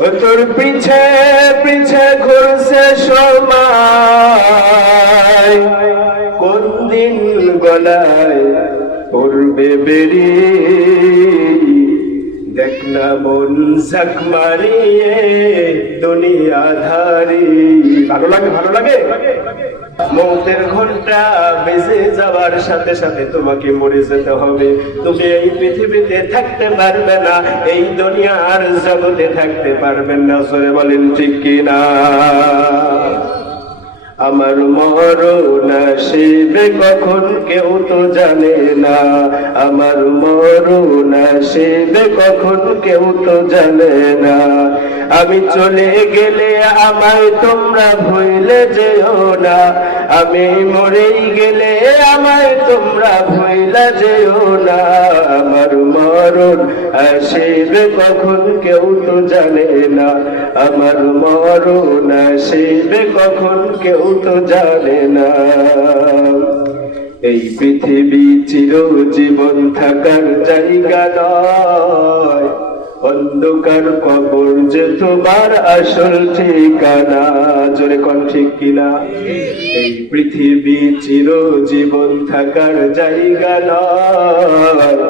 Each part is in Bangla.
তোর পিছে পিছে ঘুরছে সময়, কোন দিন গলায় পড়বে বেরি, দেখ না মন ঝাঁক মারিয়ে দুনিয়াধারী। ভালো লাগে, ভালো লাগে। মৌতের ঘন্টা বেজে যাওয়ার সাথে সাথে তোমাকে মরে যেতে হবে। তুমি এই পৃথিবীতে থাকতে পারবে না, এই দুনিয়ার জগতে থাকতে পারবেন না। জোরে বলেন ঠিক কিনা? আমার মরণ আসিবে কখন কেউ তো জানে না, আমার মরণ আসিবে কখন কেউ তো জানে না। আমি চলে গেলে আমায় তোমরা ভুলে যেও না, আমি মরেই গেলে আমায় তোমরা ভুলে যেও না। আমার মরণ আসিবে কখন কেউ তো জানে না, আমার মরণ আসিবে কখন কেউ তো জানে না। এই পৃথিবী চিরজীবন থাকার জায়গা নয়, অন্ধকার কবর যে তোমার আসল ঠিকানা। জোরে কোন ঠিক কিনা? এই পৃথিবী চিরজীবন থাকার জায়গা নয়,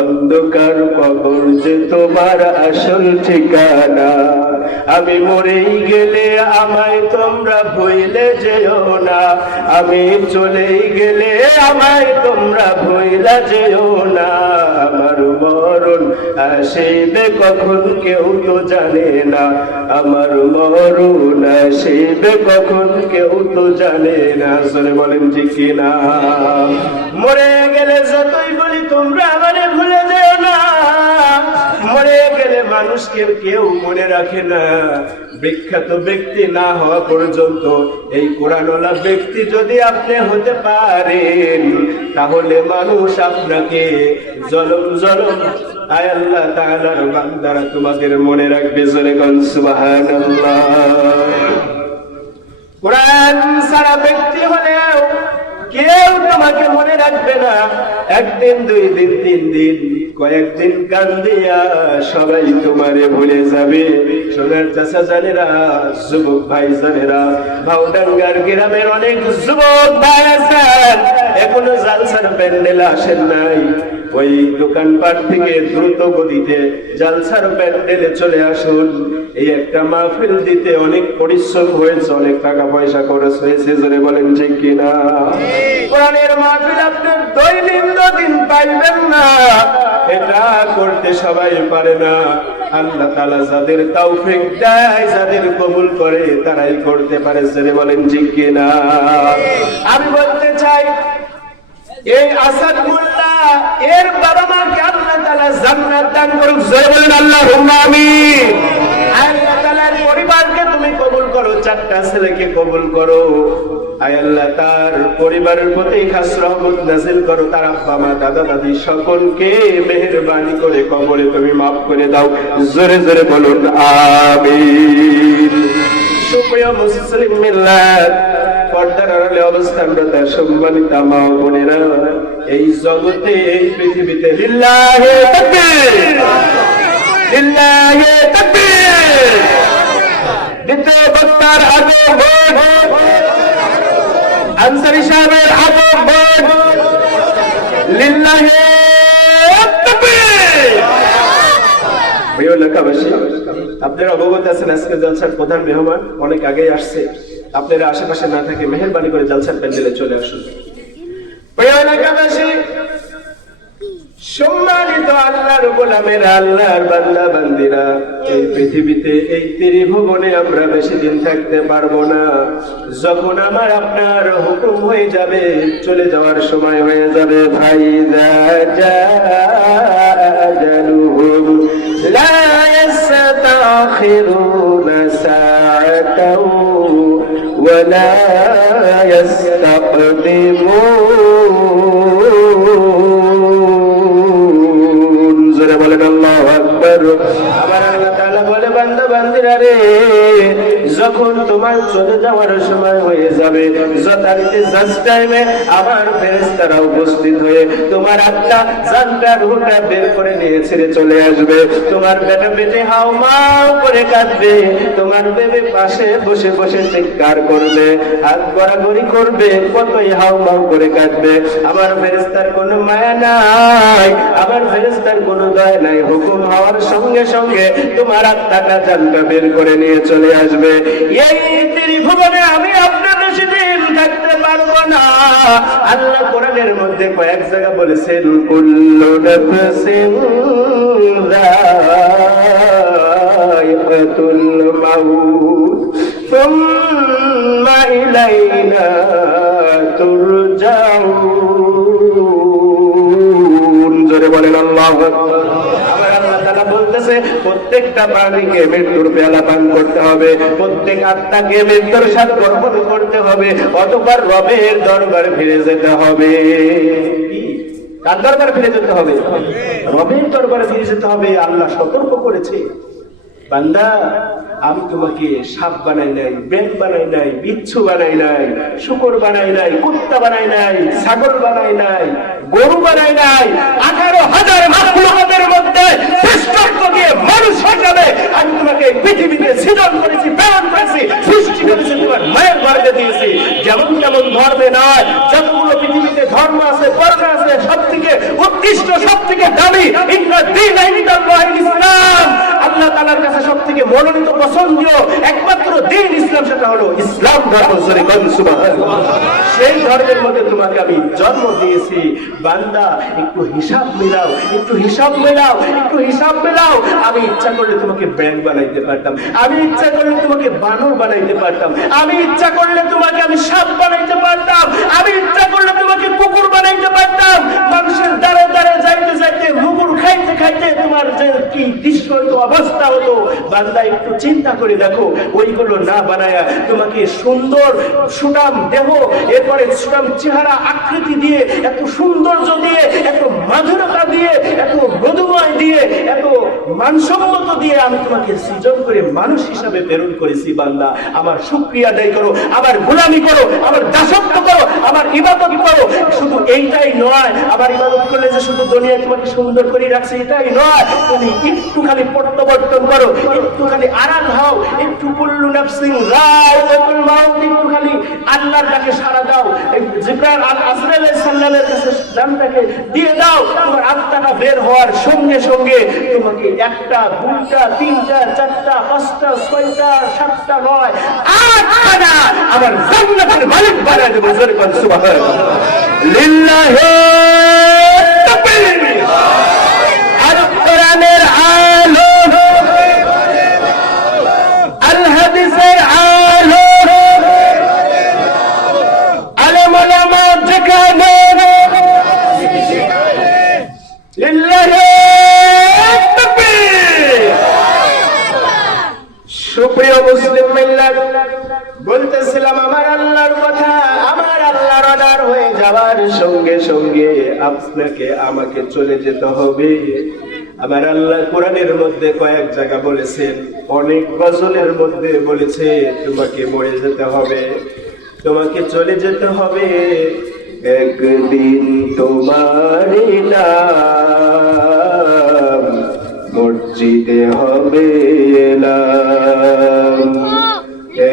অন্ধকার কবর যে তোমার আসল ঠিকানা। আমি মরেই গেলে আমায় তোমরা ভুলে যেও না, আমি চলেই গেলে আমায় তোমরা ভুলে যেও না। আমার মরণ আসিবে কখন কেউ তো জানে না, আমার মরণ আসিবে কখন কেউ তো জানে না। আসলে বলেন ঠিক কিনা? মরে গেলে যতই বলি তোমরা আমারে ভুলে যেও না, মরে গেলে মানুষকে কেউ মনে রাখে না। বিখ্যাত ব্যক্তি না হওয়া পর্যন্ত এই কোরআনওয়ালা ব্যক্তি যদি আপনি হতে পারেন, তাহলে মানুষ আপনাকে জলম জলম আয় আল্লাহ তাআলার বান্দারা তোমাদের মনে রাখবে। জোরে কোন সুবহানাল্লাহ। কোরআন সারা ব্যক্তি হলেও কেউ তোমাকে মনে রাখবে না। একদিন, দুই দিন, তিন দিন, কয়েকদিন কান্দিয়া সবাই তোমারে ভুলে যাবে। সোনার চাচা জানেরা, যুবক ভাই জানেরা, ভাওডাঙ্গার গ্রামের অনেক যুবক ভাই আছেন, এখনো জালসার প্যান্ডেলে আসেন নাই। ওই দোকানপাট থেকে দ্রুত গতিতে জালসার প্যান্ডেলে চলে আসুন। এই একটা মাহফিল দিতে অনেক পরিশ্রম হয়েছে, অনেক টাকা পয়সা খরচ হয়েছে। জোরে বলেন ঠিক কিনা? কোরআনের মাহফিল আপনি দৈনন্দিন পাইবেন না, এটা করতে সবাই পারে না। আল্লাহ তাআলা যাদের তৌফিক দেয়, যাদের কবুল করে, তারাই করতে পারে। জোরে বলেন ঠিক কিনা? আমি বলতে চাই, এই আসাদ মোল্লা এর বাবা মাকে আল্লাহ তাআলা জান্নাত দান করুক। জোরে বলেন আল্লাহুম্মা আমিন। আল্লাহ তাআলার পরিবারকে তুমি কবুল করো, চারটা ছেলেকে কবুল করো। আয় আল্লাহ তার পরিবারের প্রতি খাস রহমত নাযিল করো, তার আব্বা মা দাদা দাদি সকলকে মেহেরবানি করে কবরে তুমি মাফ করে দাও। জোরে জোরে বলুন আমিন। সুপ্রিয় মুসলিম মিল্লাত, পর্দার আড়ালে অবস্থানরত সম্মানিত মা ও বোনেরা, এই জগতে, এই পৃথিবীতে লিল্লাহি তাকবীর, লিল্লাহি তাকবীর দিতে বক্তার আগমন, আনসারী সাহেবের আগমন, লিল্লাহি তাকবীর। প্রিয় এলাকাবাসী, আপনারা অবগত আছেন আজকে জলসার প্রধান মেহমান অনেক আগেই আসছে। আপনারা আশেপাশে না থাকে মেহেরবানি করে জালসার প্যান্ডেলে চলে আসুন। প্রিয় এলাকাবাসী, সম্মানিত আল্লাহর গোলামেরা, আল্লাহর বান্দা বান্দিরা, এই পৃথিবীতে, এই ত্রিভুবনে আমরা বেশি দিন থাকতে পারবো না। যখন আমার আপনার হুকুম হয়ে যাবে, চলে যাওয়ার সময় হয়ে যাবে, ফাইযা জাআজালুহুম লা ইস্তাখিরুনা সাআতাও ওয়া লা ইস্তাকদিমুন। জোরে বলেন আল্লাহু আকবার। আবার আল্লাহ তাআলা বলে, বান্দা বান্দিরা রে, যখন তোমার চলে যাওয়ার সময় হয়ে যাবে, যথারীতি জাস্ট টাইমে আমার ফেরেশতারা উপস্থিত হয়ে তোমার আত্মা জানটা রূহটা বের করে নিয়ে ছেড়ে চলে আসবে। তোমার বেটা বেটে হাউমাউ করে কাঁদবে, তোমার বেবি পাশে বসে বসে চিৎকার করবে, হাত গড়াগড়ি করবে, কতই হাউমাউ করে কাঁদবে। আমার ফেরেশতার কোনো মায়া নাই, আমার ফেরেশতার কোনো দয়া নাই। হুকুম হওয়ার সঙ্গে সঙ্গে তোমার আত্মাটা জানটা বের করে নিয়ে চলে আসবে। এই ত্রিভুবনে আমি আপনার বেশিদিন থাকতে পারবো না। আল্লাহ কোরআনের মধ্যে কয়েক জায়গা বলেছেন, কুল্লু নাফসিন যায়িকাতুল মাউত সুম্মা ইলাইনা তুরজাউন। জোরে বলেন আল্লাহু আকবার। আবার আল্লাহ তাআলা বলতেছে, প্রত্যেকটা প্রাণীকে মৃত্যুর পেয়ালা পান করতে হবে, প্রত্যেক আত্মাকে মৃত্যুর স্বাদ গ্রহণ করতে হবে, অতঃপর রবের দরবারে ফিরে যেতে হবে। কার দরবারে ফিরে যেতে হবে? রবের দরবারে ফিরে যেতে হবে। আল্লাহ সতর্ক করেছে, বান্দা আমি তোমাকে সাপ বানাই নাই, ব্যাঙ বানাই নাই, বিচ্ছু বানাই নাই, শূকর বানাই নাই, কুত্তা বানাই নাই, ছাগল বানাই নাই, গরু বানাই নাই। 18,000 মাখলুকাতের মধ্যে শ্রেষ্ঠত্ব দিয়ে মানুষ হিসাবে আমি তোমাকে পৃথিবীতে সৃজন করেছি, প্রেরণ করেছি, সৃষ্টি করেছি, তোমার মায়ের গর্ভে দিয়েছি। যেমন তেমন ধর্মে নয়, যতগুলো পৃথিবীতে ধর্ম আছে, বর্ণ আছে, সব থেকে উৎকৃষ্ট, সব থেকে দামি ইন্না দীনা ইনদাল্লাহিল ইসলাম। আল্লাহ তাআলার কাছে সব থেকে মনোনীত পছন্দীয় একমাত্র দ্বীন ইসলাম, সেটা হলো ইসলাম ধর্ম। সুবহানাল্লাহ। সেই ধর্মের মধ্যে তোমাকে আমি জন্ম দিয়েছি। বান্দা একটু হিসাব মিলাও, একটু হিসাব মিলাও, একটু হিসাব মিলাও। আমি ইচ্ছা করলে তোমাকে ব্যাঙ বানাইতে পারতাম, আমি ইচ্ছা করলে তোমাকে বানর বানাইতে পারতাম, আমি ইচ্ছা করলে তোমাকে আমি সাপ বানাইতে পারতাম, আমি ইচ্ছা করলে তোমাকে কুকুর বানাইতে পারতাম। মানুষের দ্বারে দ্বারে যাইতে যাইতে, মুগুর খাইতে খাইতে তোমার যে কি দৃশ্য হতো, অবস্থা হতো, বান্দা একটু চিন্তা করে দেখো। ওইগুলো না বানায়া তোমাকে সুন্দর সুনাম দেহ, এরপরে সুনাম চেহারা আকৃতি দিয়ে, এত সৌন্দর্য দিয়ে, এত মাধুরতা দিয়ে, এত মধুময় দিয়ে, এত মানসম্মত দিয়ে আমি তোমাকে সৃজন করে মানুষ হিসাবে প্রেরণ করেছি। বান্দা আমার শুকরিয়া আদায় করো, আমার গোলামি করো, আমার দাসত্ব করো, আমার ইবাদত করো। শুধু এইটাই নয়, আমার ইবাদত করলে যে শুধু দুনিয়ায় তোমাকে সুন্দর করে রাখছে এটাই নয়, তুমি একটু খালি প্রত্যাবর্তন করো, একটু খালি আরাম হও, একটু কুল্লু নাফসিন যায়িকাতুল মাউত, একটু খালি আল্লাহর ডাকে সাড়া দাও, জিবরাইল আজরাইল সাল্লাল্লাহু কাছে নামটাকে দিয়ে দাও। তোমার আত্মাটা বের হওয়ার সঙ্গে সঙ্গে তোমাকে একটা, দুইটা, তিনটা, চারটা, পাঁচটা, ছয়টা, সাতটা, নয়, 8খানা আমার জান্নাতের মালিক বানায় দেব। জোরে বল সুবহানাল্লাহ। লিল্লাহি তাকবীর। আর কোরআনের আলো, আল হাদিসের আলো, আলেম ওলামা যেখানে, লিল্লাহি তাকবীর। সুপ্রিয় মুসলিম মিল্লাত, বলতেছিলাম আমার আল্লাহর কথা। আমার আল্লাহর অর্ডার হয়ে যাওয়ার সঙ্গে সঙ্গে আপনাকে আমাকে চলে যেতে হবে। আমার আল্লাহ কোরআনের মধ্যে কয়েক জায়গা বলেছেন, অনেক গজলের মধ্যে বলেছে তোমাকে মরে যেতে হবে, তোমাকে চলে যেতে হবে। একদিন তোমার নাম মসজিদে হবে এলাম,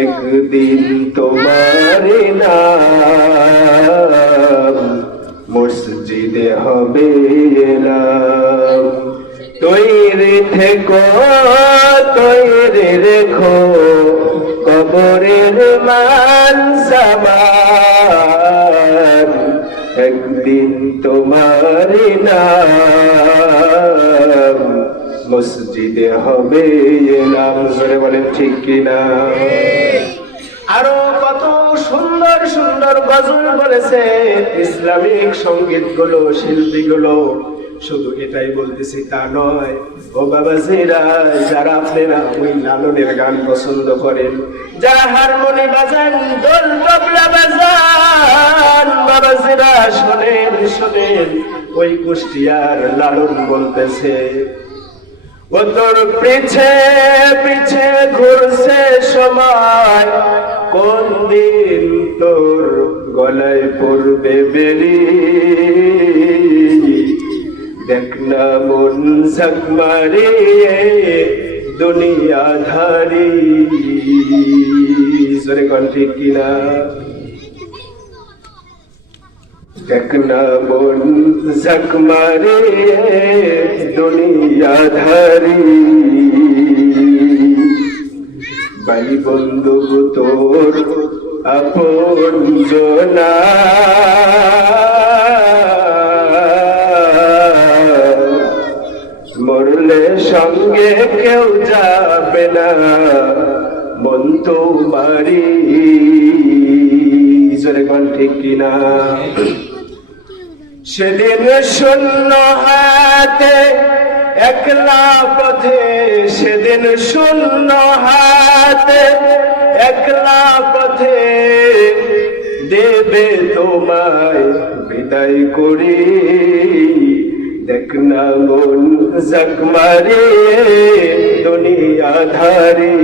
একদিন তোমার নাম মসজিদে হবে এলাম। তৈরি থেকো, তৈরি রেখো, কবরের মান সামান, একদিন তোমার নাম মসজিদে হবে এলাম। জোরে বলেন ঠিক কিনা? আরো কত সুন্দর সুন্দর গজল বলেছে ইসলামিক সঙ্গীত গুলো, শিল্পী গুলো। শুধু এটাই বলতেছি তা নয়, ও বাবাজিরা, যারা আপনারা ওই লালনের গান পছন্দ করেন, যারা হারমোনি বাজান, দোল তবলা বাজান, বাবাজিরা শোনেন শোনেন, ওই কুষ্টিয়ার লালন বলতেছে, ও তোর পিছে পিছে ঘুরছে সময় কোন দিন তোর গলায় পড়বে বেরি দেখ না মন ঝক মারে দুনিয়াধারী জোরে কোন ঠিক কিনা দেখ না মন ঝক মারে দুনিয়াধারী ভাই বন্ধু তোর আপন জনা মরলে সঙ্গে কেউ যাবে না মন তো মারি জোরে কোন ঠিক কিনা সেদিন শূন্য হাতে একলা পথে সেদিন শূন্য হাতে একলা পথে দেবে তোমায় বিদায় করি দেখ না মন ঝক মারে দুনিয়াধারী